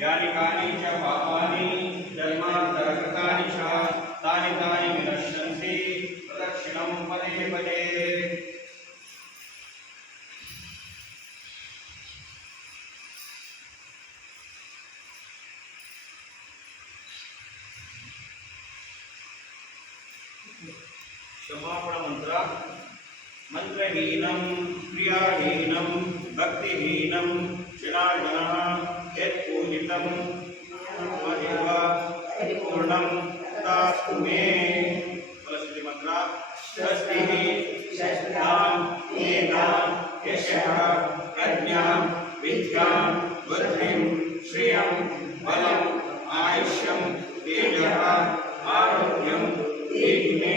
यानि कानि च पापानि जन्मान्तरकृतानि च तानि तानि विनश्यन्ति प्रदक्षिणं पदे पदे। क्षमापण मंत्र मंत्रहीनं क्रियाहीनं भक्तिहीनं जनार्दनः यत्पूजितं मदेव परिपूर्णं तदास्तु मे। सरस्वती मंत्र स्वस्तिः शस्त्रां वेदां यशः प्रज्ञां विद्यां बुद्धिं श्रियं बलम् आयुष्यं तेजः आरोग्यं देहि मे